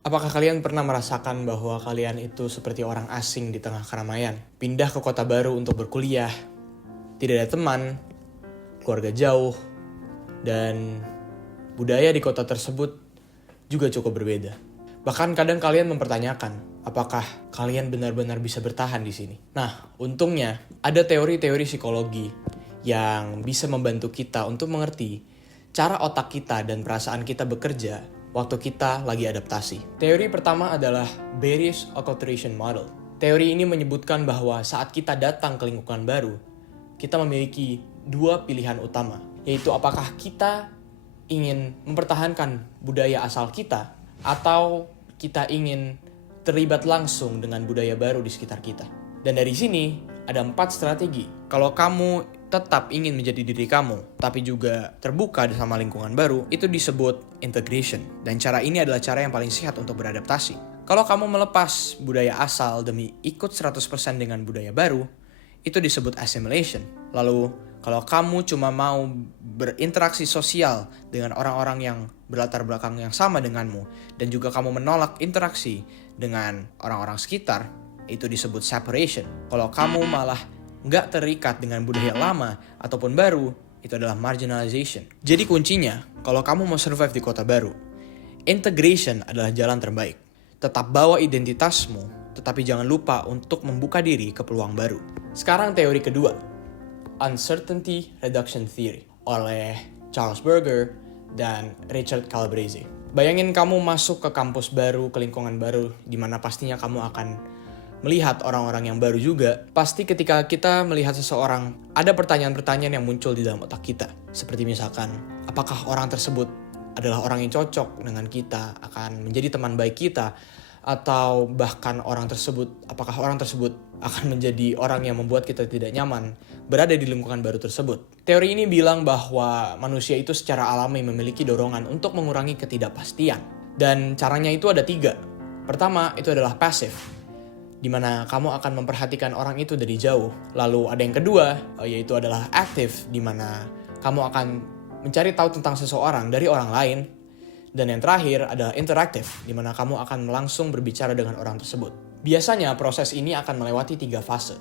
Apakah kalian pernah merasakan bahwa kalian itu seperti orang asing di tengah keramaian? Pindah ke kota baru untuk berkuliah, tidak ada teman, keluarga jauh, dan budaya di kota tersebut juga cukup berbeda. Bahkan kadang kalian mempertanyakan, apakah kalian benar-benar bisa bertahan di sini? Nah, untungnya ada teori-teori psikologi yang bisa membantu kita untuk mengerti cara otak kita dan perasaan kita bekerja waktu kita lagi adaptasi. Teori pertama adalah Bayes Acculturation Model. Teori ini menyebutkan bahwa saat kita datang ke lingkungan baru, kita memiliki dua pilihan utama, yaitu apakah kita ingin mempertahankan budaya asal kita atau kita ingin terlibat langsung dengan budaya baru di sekitar kita. Dan dari sini ada 4 strategi. Kalau kamu tetap ingin menjadi diri kamu, tapi juga terbuka sama lingkungan baru, itu disebut integration. Dan cara ini adalah cara yang paling sehat untuk beradaptasi. Kalau kamu melepas budaya asal demi ikut 100% dengan budaya baru, itu disebut assimilation. Lalu, kalau kamu cuma mau berinteraksi sosial dengan orang-orang yang berlatar belakang yang sama denganmu, dan juga kamu menolak interaksi dengan orang-orang sekitar, itu disebut separation. Kalau kamu malah nggak terikat dengan budaya lama ataupun baru, itu adalah marginalization. Jadi kuncinya, kalau kamu mau survive di kota baru, integration adalah jalan terbaik. Tetap bawa identitasmu, tetapi jangan lupa untuk membuka diri ke peluang baru. Sekarang teori kedua, Uncertainty Reduction Theory oleh Charles Berger dan Richard Calabrese. Bayangin kamu masuk ke kampus baru, ke lingkungan baru, di mana pastinya kamu akan melihat orang-orang yang baru juga. Pasti ketika kita melihat seseorang, ada pertanyaan-pertanyaan yang muncul di dalam otak kita. Seperti misalkan, apakah orang tersebut adalah orang yang cocok dengan kita, akan menjadi teman baik kita, atau bahkan apakah orang tersebut akan menjadi orang yang membuat kita tidak nyaman berada di lingkungan baru tersebut. Teori ini bilang bahwa manusia itu secara alami memiliki dorongan untuk mengurangi ketidakpastian. Dan caranya itu ada 3. Pertama, itu adalah passive, di mana kamu akan memperhatikan orang itu dari jauh. Lalu ada yang kedua, yaitu adalah active, di mana kamu akan mencari tahu tentang seseorang dari orang lain. Dan yang terakhir adalah interaktif, di mana kamu akan langsung berbicara dengan orang tersebut. Biasanya proses ini akan melewati 3 fase.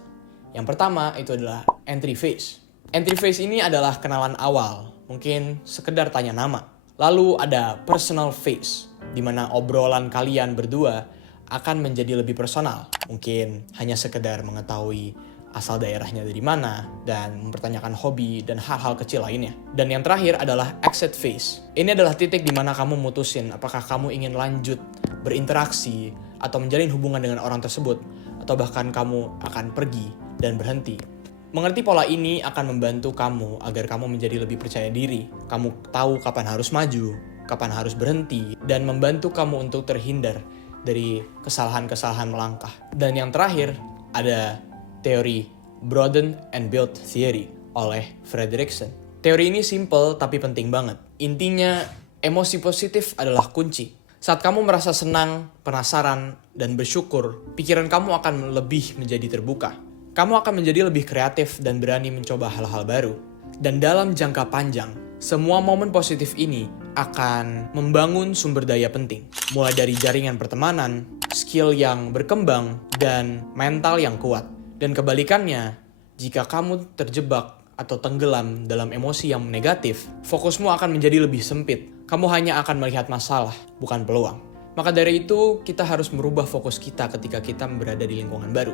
Yang pertama itu adalah entry phase. Entry phase ini adalah kenalan awal, mungkin sekedar tanya nama. Lalu ada personal phase, di mana obrolan kalian berdua akan menjadi lebih personal. Mungkin hanya sekedar mengetahui asal daerahnya dari mana, dan mempertanyakan hobi dan hal-hal kecil lainnya. Dan yang terakhir adalah exit phase. Ini adalah titik di mana kamu mutusin apakah kamu ingin lanjut berinteraksi atau menjalin hubungan dengan orang tersebut, atau bahkan kamu akan pergi dan berhenti. Mengerti pola ini akan membantu kamu agar kamu menjadi lebih percaya diri. Kamu tahu kapan harus maju, kapan harus berhenti, dan membantu kamu untuk terhindar dari kesalahan-kesalahan melangkah. Dan yang terakhir ada teori Broaden and Build Theory oleh Fredrickson. Teori ini simple tapi penting banget. Intinya, emosi positif adalah kunci. Saat kamu merasa senang, penasaran, dan bersyukur, pikiran kamu akan lebih menjadi terbuka. Kamu akan menjadi lebih kreatif dan berani mencoba hal-hal baru. Dan dalam jangka panjang, semua momen positif ini akan membangun sumber daya penting. Mulai dari jaringan pertemanan, skill yang berkembang, dan mental yang kuat. Dan kebalikannya, jika kamu terjebak atau tenggelam dalam emosi yang negatif, fokusmu akan menjadi lebih sempit. Kamu hanya akan melihat masalah, bukan peluang. Maka dari itu, kita harus merubah fokus kita ketika kita berada di lingkungan baru.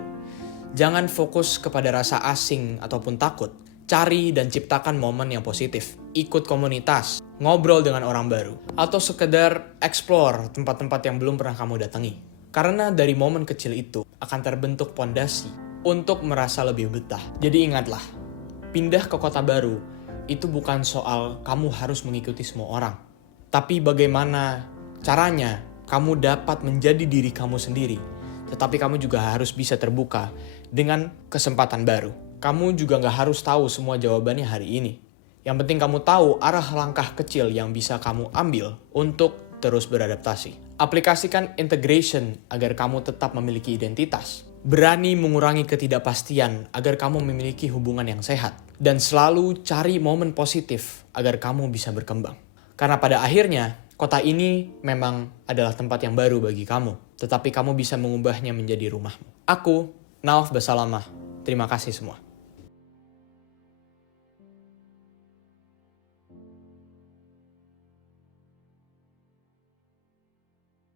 Jangan fokus kepada rasa asing ataupun takut. Cari dan ciptakan momen yang positif. Ikut komunitas, ngobrol dengan orang baru, atau sekedar explore tempat-tempat yang belum pernah kamu datangi. Karena dari momen kecil itu akan terbentuk pondasi untuk merasa lebih betah. Jadi ingatlah, pindah ke kota baru itu bukan soal kamu harus mengikuti semua orang. Tapi bagaimana caranya kamu dapat menjadi diri kamu sendiri. Tetapi kamu juga harus bisa terbuka dengan kesempatan baru. Kamu juga gak harus tahu semua jawabannya hari ini. Yang penting kamu tahu arah langkah kecil yang bisa kamu ambil untuk terus beradaptasi. Aplikasikan integration agar kamu tetap memiliki identitas. Berani mengurangi ketidakpastian agar kamu memiliki hubungan yang sehat. Dan selalu cari momen positif agar kamu bisa berkembang. Karena pada akhirnya, Kota ini memang adalah tempat yang baru bagi kamu, tetapi kamu bisa mengubahnya menjadi rumahmu. Aku, Nauf Basalamah. Terima kasih semua.